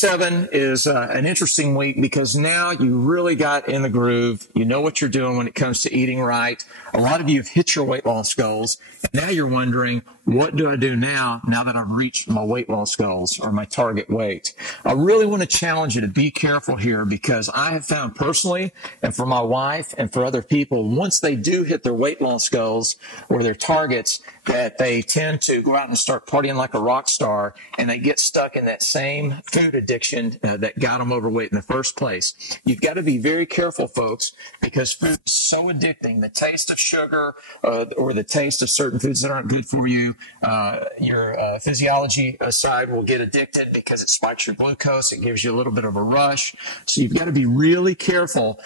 7 is an interesting week because now you really got in the groove. You know what you're doing when it comes to eating right. A lot of you have hit your weight loss goals. And now you're wondering, what do I do now that I've reached my weight loss goals or my target weight? I really want to challenge you to be careful here because I have found personally, and for my wife and for other people, once they do hit their weight loss goals or their targets, that they tend to go out and start partying like a rock star, and they get stuck in that same food addiction that got them overweight in the first place. You've got to be very careful, folks, because food is so addicting. The taste of sugar or the taste of certain foods that aren't good for you, your physiology side will get addicted because it spikes your glucose. It gives you a little bit of a rush. So you've got to be really careful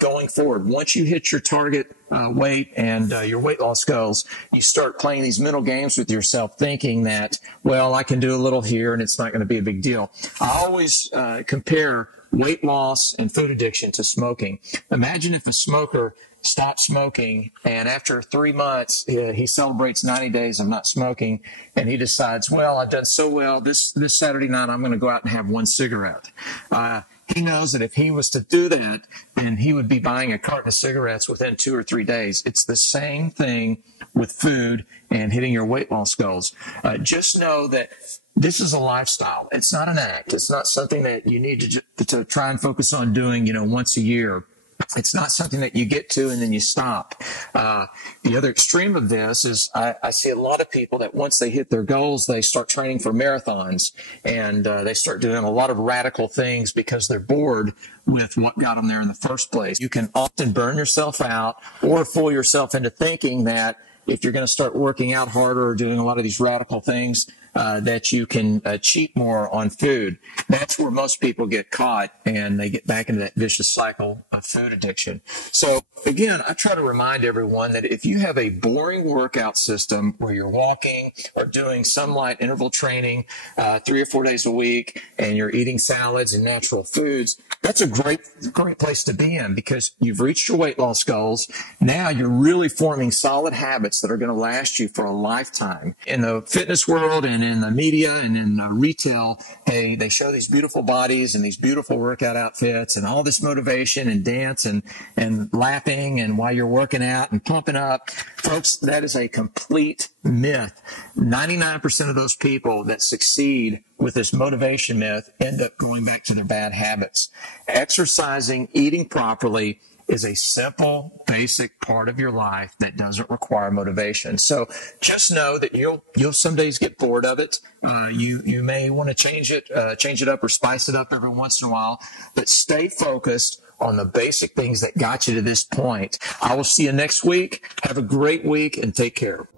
going forward. Once you hit your target weight and your weight loss goals, you start playing these mental games with yourself thinking that, well, I can do a little here and it's not going to be a big deal. I always compare weight loss and food addiction to smoking. Imagine if a smoker stopped smoking and after 3 months he celebrates 90 days of not smoking and he decides, well, I've done so well this Saturday night I'm going to go out and have one cigarette. He knows that if he was to do that, then he would be buying a carton of cigarettes within 2 or 3 days. It's the same thing with food and hitting your weight loss goals. Just know that this is a lifestyle. It's not an act. It's not something that you need to try and focus on doing, once a year. It's not something that you get to and then you stop. The other extreme of this is I see a lot of people that once they hit their goals, they start training for marathons and they start doing a lot of radical things because they're bored with what got them there in the first place. You can often burn yourself out or fool yourself into thinking that if you're going to start working out harder or doing a lot of these radical things, that you can cheat more on food. That's where most people get caught and they get back into that vicious cycle of food addiction. So again, I try to remind everyone that if you have a boring workout system where you're walking or doing some light interval training 3 or 4 days a week and you're eating salads and natural foods, that's a great place to be in because you've reached your weight loss goals. Now you're really forming solid habits that are going to last you for a lifetime. In the fitness world and in the media and in retail, they show these beautiful bodies and these beautiful workout outfits and all this motivation and dance and laughing and while you're working out and pumping up. Folks, that is a complete myth. 99% of those people that succeed with this motivation myth end up going back to their bad habits. Exercising, eating properly is a simple, basic part of your life that doesn't require motivation. So just know that you'll some days get bored of it. You may want to change it up or spice it up every once in a while, but stay focused on the basic things that got you to this point. I will see you next week. Have a great week and take care.